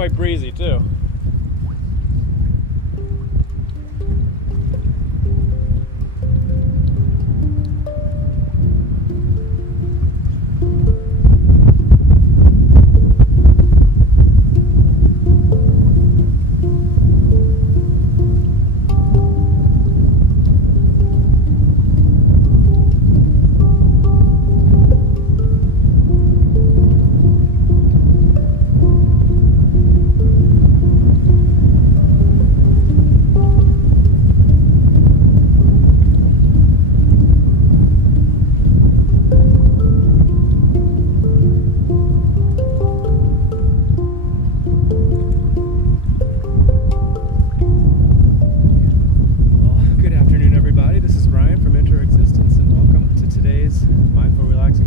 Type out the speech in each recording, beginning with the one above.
quite breezy too.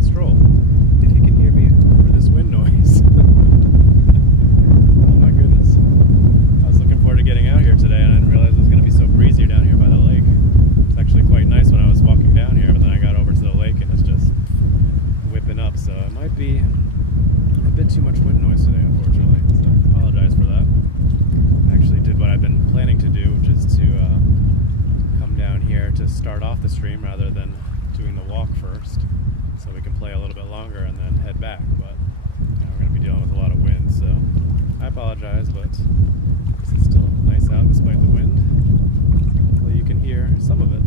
Stroll. If you can hear me over this wind noise. Oh my goodness. I was looking forward to getting out here today and I didn't realize it was going to be so breezy down here by the lake. It's actually quite nice when I was walking down here, but then I got over to the lake and it's just whipping up, so it might be a bit too much wind noise today, unfortunately, so I apologize for that. I actually did what I've been planning to do, which is to come down here to start off the stream rather than doing the walk first, so we can play a little bit longer and then head back, but we're going to be dealing with a lot of wind, so I apologize, but this is still nice out despite the wind. Hopefully you can hear some of it.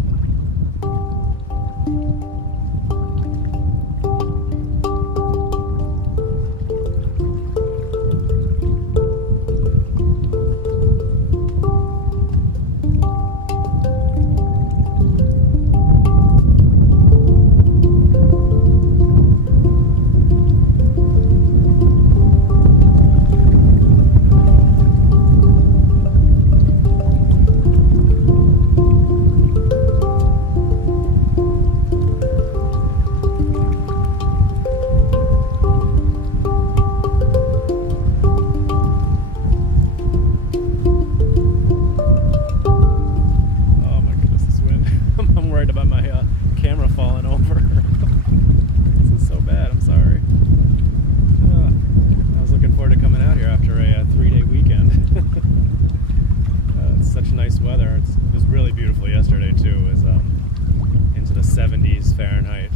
Fahrenheit.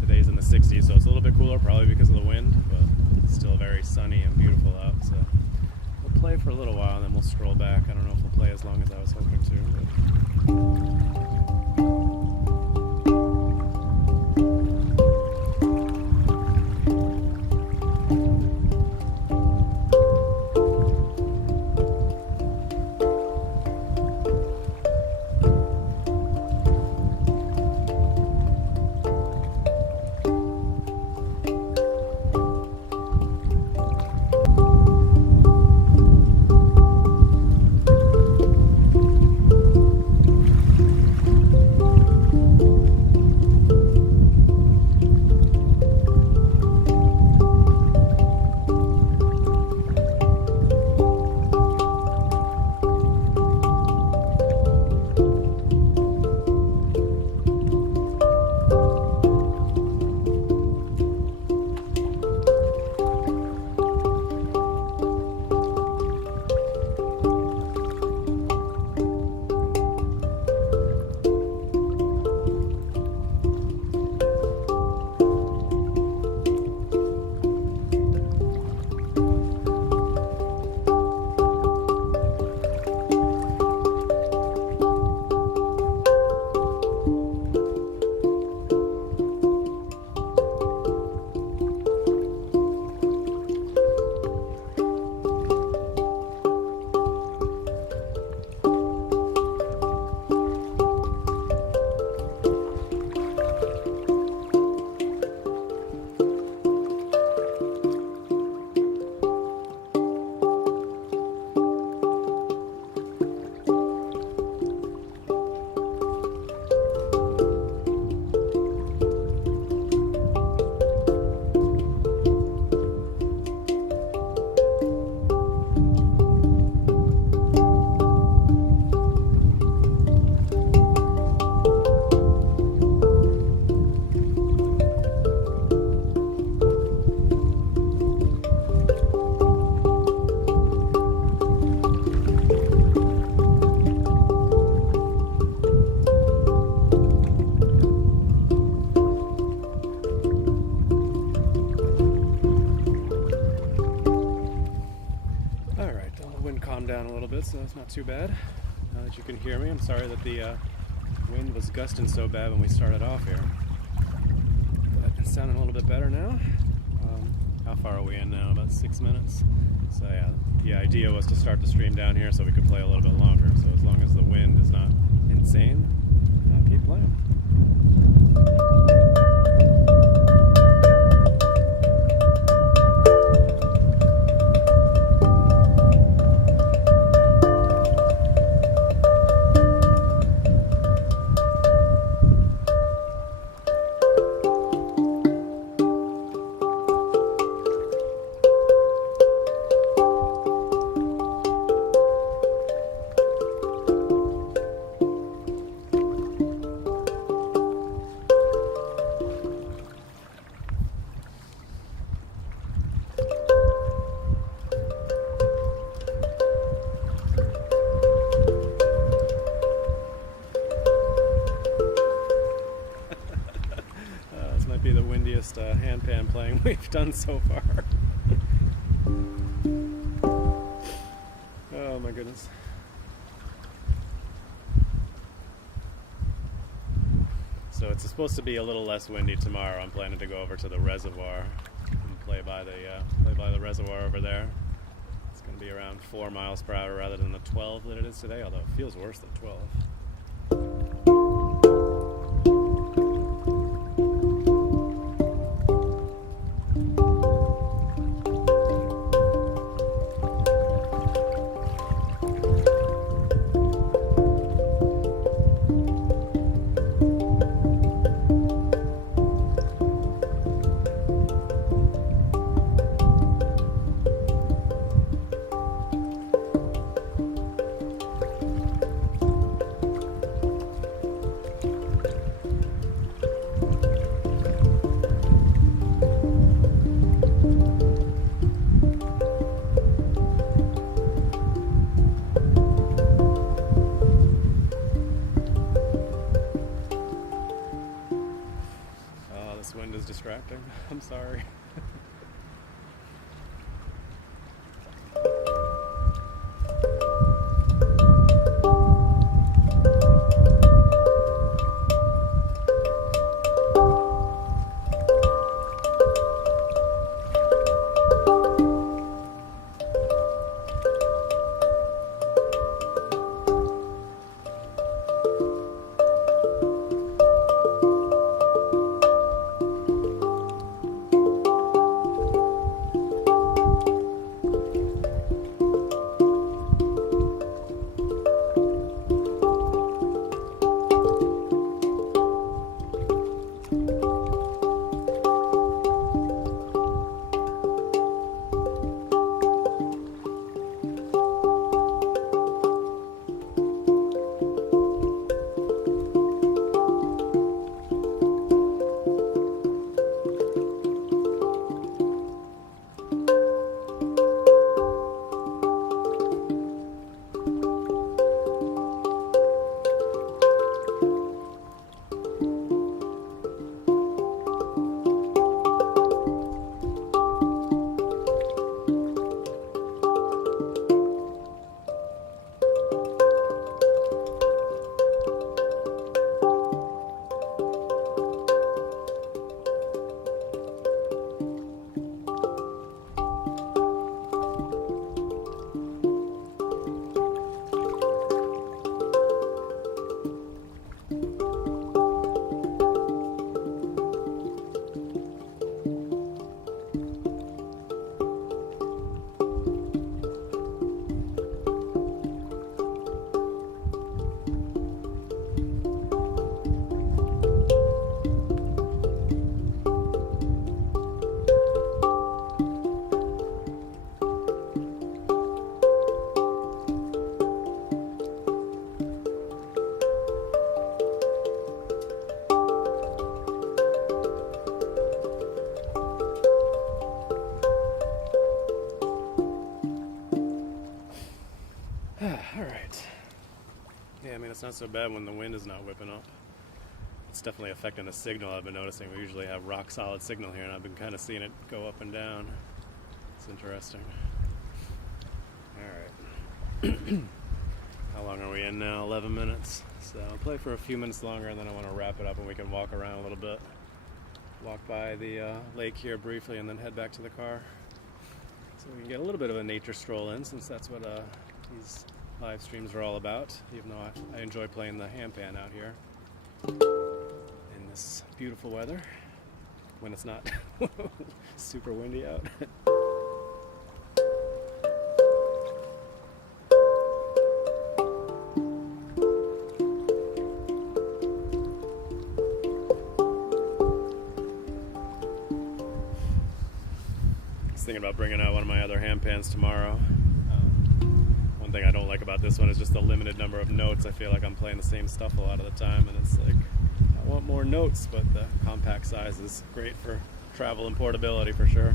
Today's in the 60s, so it's a little bit cooler, probably because of the wind, but it's still very sunny and beautiful out. So we'll play for a little while and then we'll stroll back. I don't know if we'll play as long as I was hoping to. not too bad. Now that you can hear me, I'm sorry that the wind was gusting so bad when we started off here. But it's sounding a little bit better now. How far are we in now? About 6 minutes. So yeah, the idea was to start the stream down here so we could play a little bit longer. So as long as the wind is not insane, I'll keep playing. Be the windiest handpan playing we've done so far. Oh my goodness. So it's supposed to be a little less windy tomorrow. I'm planning to go over to the reservoir and play by the reservoir over there. It's going to be around 4 miles per hour rather than the 12 that it is today, although it feels worse than 12. This wind is distracting. I'm sorry. Alright. Yeah, I mean, it's not so bad when the wind is not whipping up. It's definitely affecting the signal. I've been noticing we usually have rock solid signal here, and I've been kind of seeing it go up and down. It's interesting. Alright. How long are we in now? 11 minutes. So I'll play for a few minutes longer and then I want to wrap it up and we can walk around a little bit. Walk by the lake here briefly and then head back to the car. So we can get a little bit of a nature stroll in, since that's what these live streams are all about, even though I enjoy playing the handpan out here in this beautiful weather when it's not super windy out. Thinking about bringing out one of my other handpans tomorrow. One thing I don't like about this one is just the limited number of notes. I feel like I'm playing the same stuff a lot of the time, and it's like, I want more notes, but the compact size is great for travel and portability for sure.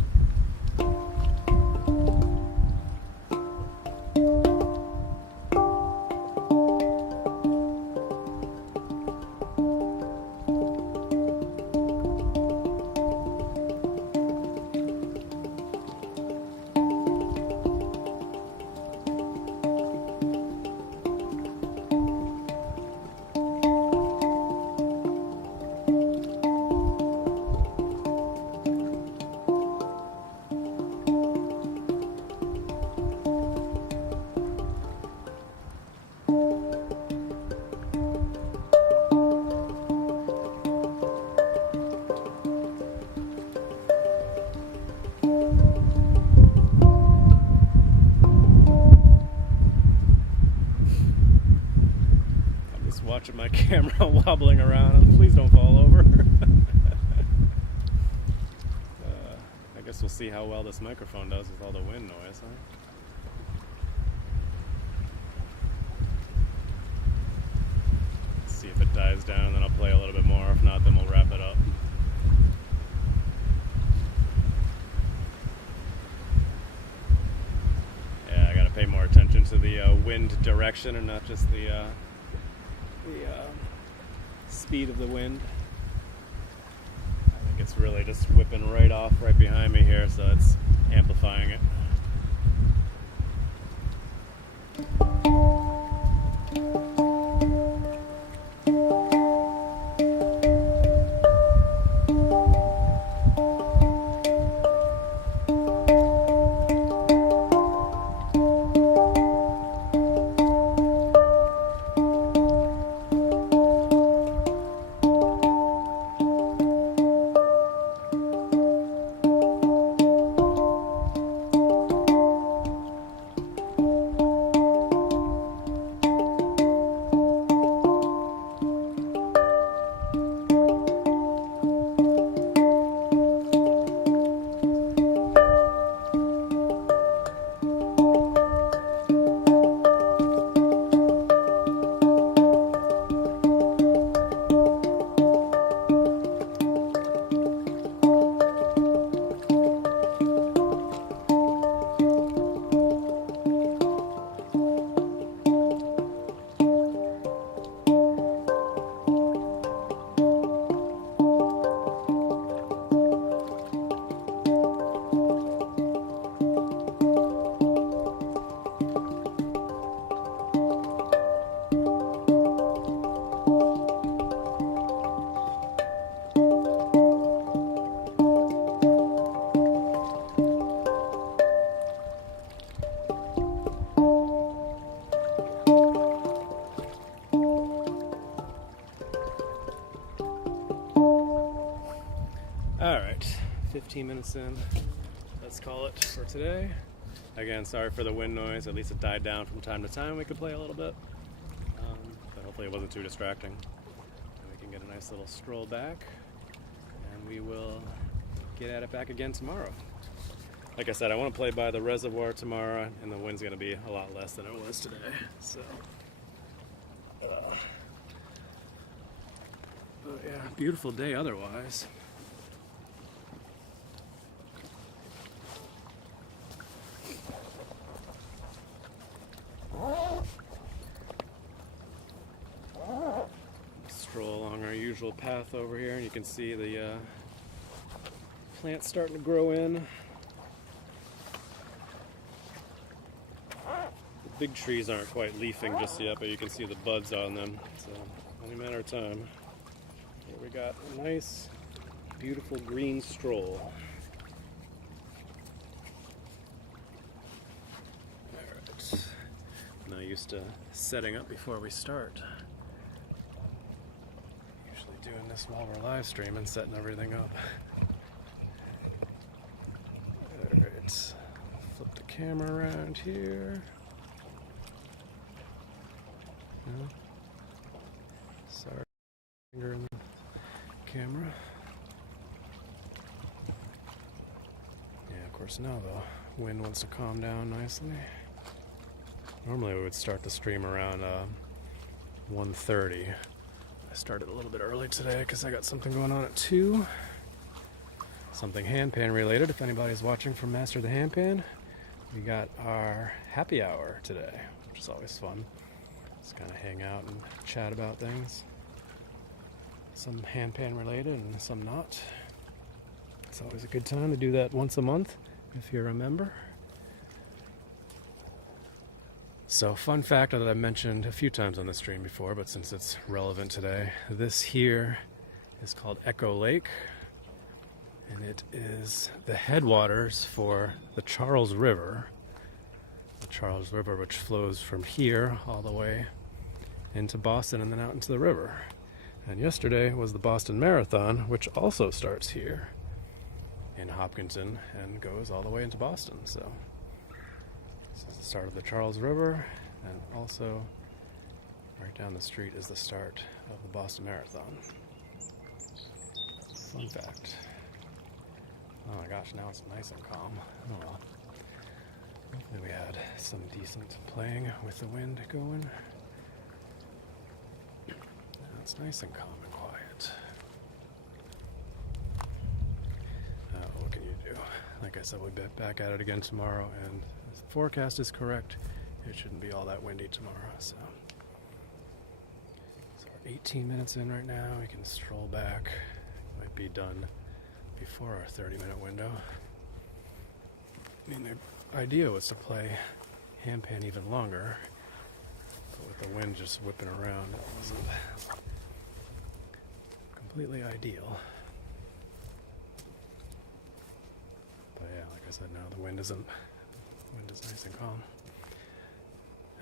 Watching my camera wobbling around, and please don't fall over. I guess we'll see how well this microphone does with all the wind noise, huh? Let's see if it dies down, and then I'll play a little bit more. If not, then we'll wrap it up. Yeah, I gotta pay more attention to the wind direction and not just the speed of the wind. I think it's really just whipping right off right behind me here, so it's amplifying it. Alright, 15 minutes in, let's call it for today. Again, sorry for the wind noise, at least it died down from time to time. We could play a little bit, but hopefully it wasn't too distracting. And we can get a nice little stroll back, and we will get at it back again tomorrow. Like I said, I want to play by the reservoir tomorrow, and the wind's going to be a lot less than it was today. So, but yeah, beautiful day otherwise. Stroll along our usual path over here, and you can see the plants starting to grow in. big trees aren't quite leafing just yet, but you can see the buds on them. So only a matter of time. Here we got a nice, beautiful green stroll. Alright. Not used to setting up before we start. Usually doing this while we're live streaming, setting everything up. Alright. Flip the camera around here. No. Sorry, finger in the camera. Yeah, of course now the wind wants to calm down nicely. Normally we would start the stream around 1:30. I started a little bit early today because I got something going on at 2. Something handpan related. If anybody's watching from Master the Handpan, we got our happy hour today, which is always fun. Just kind of hang out and chat about things. Some handpan related and some not. It's always a good time to do that once a month, if you're a member. So, fun fact that I've mentioned a few times on the stream before, but since it's relevant today, this here is called Echo Lake, and it is the headwaters for the Charles River. The Charles River, which flows from here all the way into Boston and then out into the river. And yesterday was the Boston Marathon, which also starts here in Hopkinton and goes all the way into Boston. So this is the start of the Charles River, and also right down the street is the start of the Boston Marathon. Fun fact. Oh my gosh, now it's nice and calm. Oh well. Hopefully we had some decent playing with the wind going. Now it's nice and calm and quiet. What can you do? Like I said, we'll be back at it again tomorrow, and if the forecast is correct, it shouldn't be all that windy tomorrow. So we're 18 minutes in right now. We can stroll back. Might be done before our 30-minute window. I mean, the idea was to play handpan even longer, but with the wind just whipping around, it wasn't completely ideal. But yeah, like I said, now the wind is nice and calm.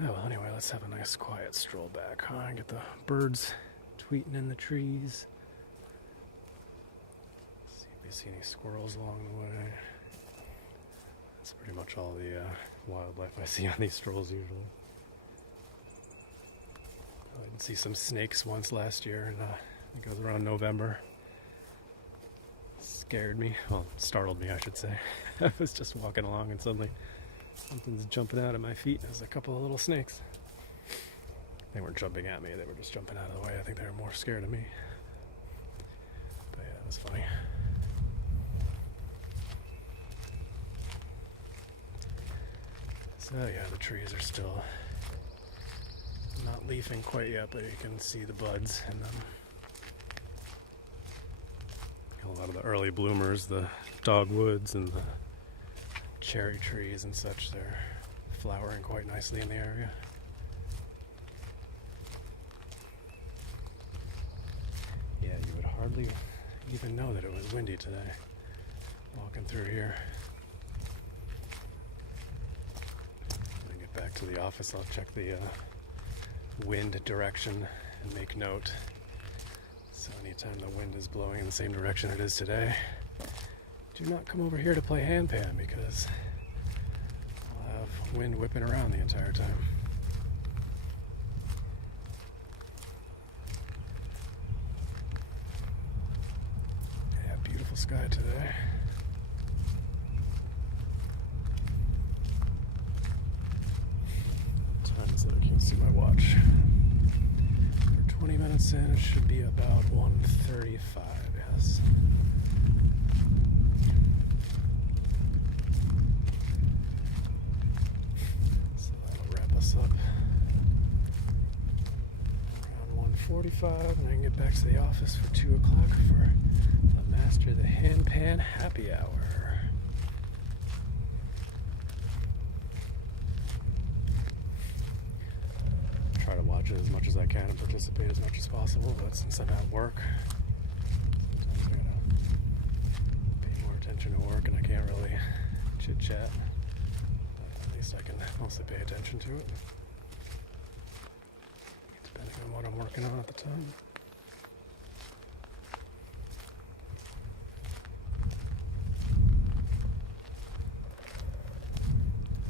Oh well, anyway, let's have a nice quiet stroll back, huh? Get the birds tweeting in the trees. See if we see any squirrels along the way. That's pretty much all the wildlife I see on these strolls usually. I did see some snakes once last year, and I think it was around November. Scared me, well, startled me I should say. I was just walking along and suddenly something's jumping out at my feet. There's a couple of little snakes. They weren't jumping at me, they were just jumping out of the way. I think they were more scared of me. But yeah, it was funny. So yeah, the trees are still not leafing quite yet, but you can see the buds in them. A lot of the early bloomers, the dogwoods and the cherry trees and such, they're flowering quite nicely in the area. Yeah, you would hardly even know that it was windy today, walking through here. When I get back to the office, I'll check the wind direction and make note. So anytime the wind is blowing in the same direction it is today, do not come over here to play handpan because I'll have wind whipping around the entire time. Yeah, beautiful sky today. Time is it? I can't see my watch. 20 minutes in, it should be about 1:35, yes. So that'll wrap us up around 1:45, and I can get back to the office for 2 o'clock for the Master the Handpan happy hour. watch it as much as I can and participate as much as possible, but since I'm at work, sometimes I gotta pay more attention to work and I can't really chit-chat. At least I can mostly pay attention to it, depending on what I'm working on at the time.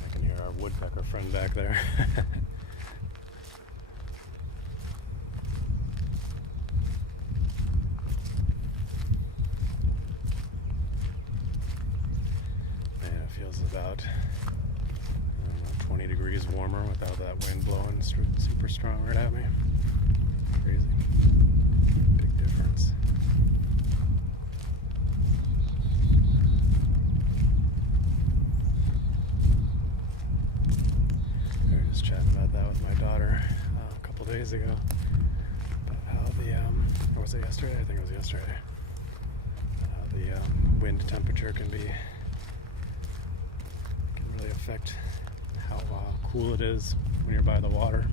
I can hear our woodpecker friend back there. Feels about 20 degrees warmer without that wind blowing super strong right at me. Crazy. Big difference. We were just chatting about that with my daughter a couple days ago. About how or was it yesterday? I think it was yesterday. How the wind temperature can really affect how cool it is when you're by the water.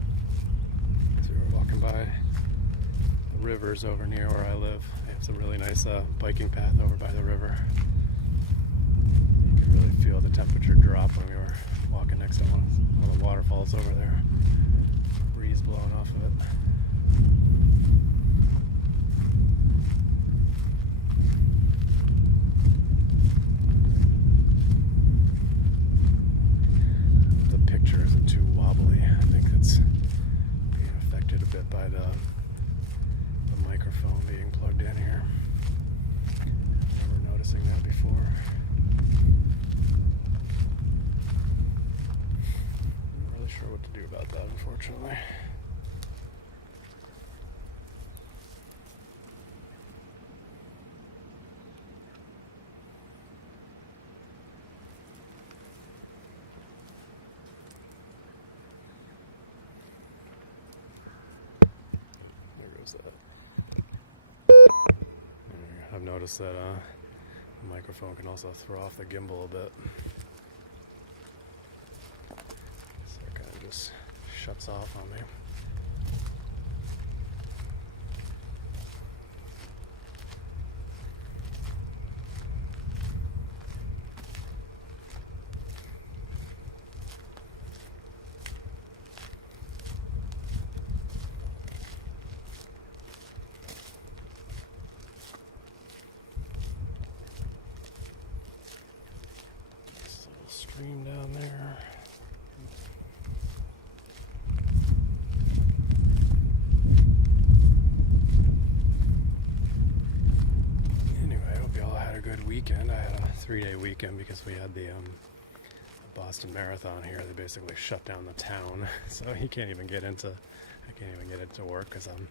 So we were walking by the rivers over near where I live. They have some really nice biking path over by the river. You can really feel the temperature drop when we were walking next to one of the waterfalls over there. Breeze blowing off of it. Picture isn't too wobbly. I think it's being affected a bit by the microphone being plugged in here. I remember noticing that before. I'm not really sure what to do about that, unfortunately. I've noticed that the microphone can also throw off the gimbal a bit. So it kind of just shuts off on me. Stream down there. Anyway, I hope you all had a good weekend. I had a 3-day weekend because we had the Boston Marathon here. They basically shut down the town, so I can't even get into work because I'm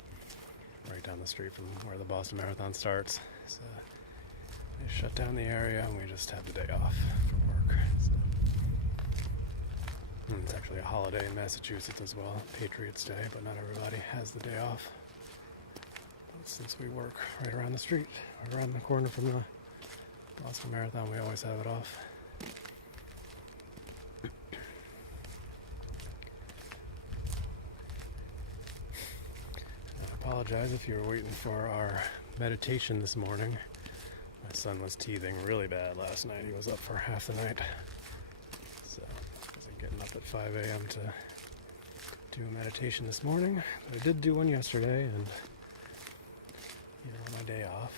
right down the street from where the Boston Marathon starts. So they shut down the area and we just had the day off for work. So it's actually a holiday in Massachusetts as well, Patriots Day, but not everybody has the day off. But since we work right around the street, right around the corner from the Boston Marathon, we always have it off. I apologize if you were waiting for our meditation this morning. My son was teething really bad last night. He was up for half the night. So I wasn't getting up at 5 a.m. to do a meditation this morning. But I did do one yesterday and on my day off.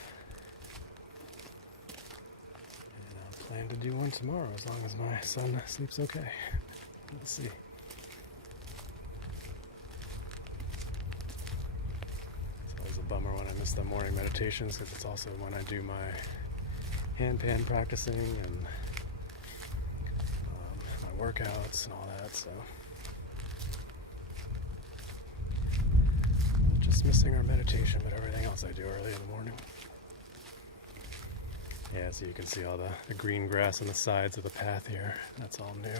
And I plan to do one tomorrow as long as my son sleeps okay. Let's see. It's always a bummer when I miss the morning meditations because it's also when I do my handpan practicing and my workouts and all that, so just missing our meditation, but everything else I do early in the morning. Yeah, so you can see all the green grass on the sides of the path here. That's all new,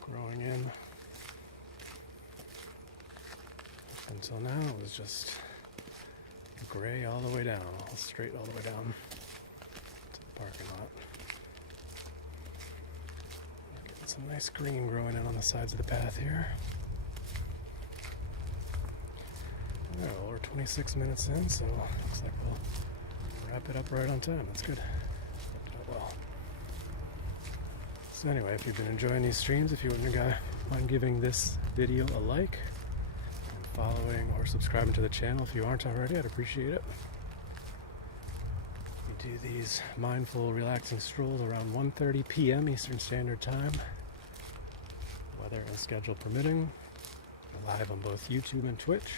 growing in. Up until now it was just gray all the way down, all straight all the way down to the parking lot. Getting some nice green growing in on the sides of the path here. Alright, well, we're 26 minutes in, so looks like we'll wrap it up right on time. That's good. Worked out well. So anyway, if you've been enjoying these streams, if you wouldn't mind giving this video a like, and following or subscribing to the channel if you aren't already, I'd appreciate it. We do these mindful, relaxing strolls around 1:30 p.m. Eastern Standard Time, weather and schedule permitting. We're live on both YouTube and Twitch.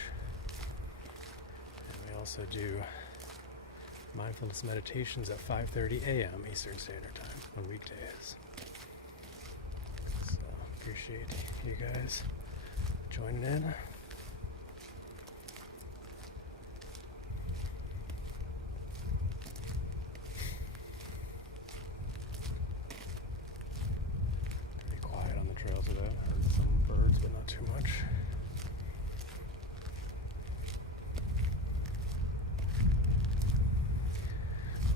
And we also do mindfulness meditations at 5:30 a.m. Eastern Standard Time on weekdays. So appreciate you guys joining in. Pretty quiet on the trail today. Heard some birds, but not too much.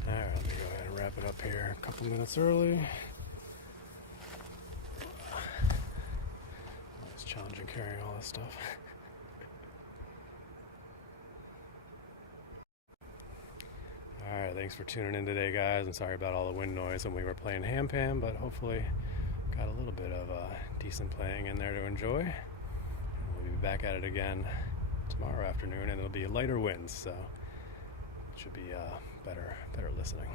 Alright, let me go ahead and wrap it up here a couple minutes early. It's challenging carrying all this stuff. Alright, thanks for tuning in today, guys. I'm sorry about all the wind noise when we were playing Handpan, but hopefully got a little bit of decent playing in there to enjoy. And we'll be back at it again tomorrow afternoon, and it'll be lighter winds, so it should be better listening.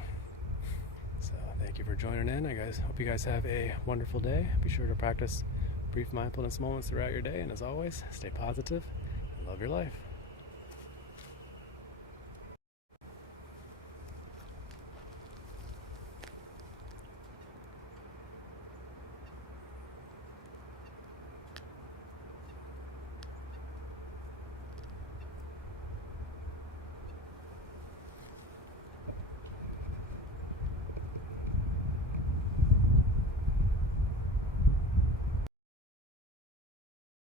So thank you for joining in. I hope you guys have a wonderful day. Be sure to practice brief mindfulness moments throughout your day, and as always, stay positive and love your life.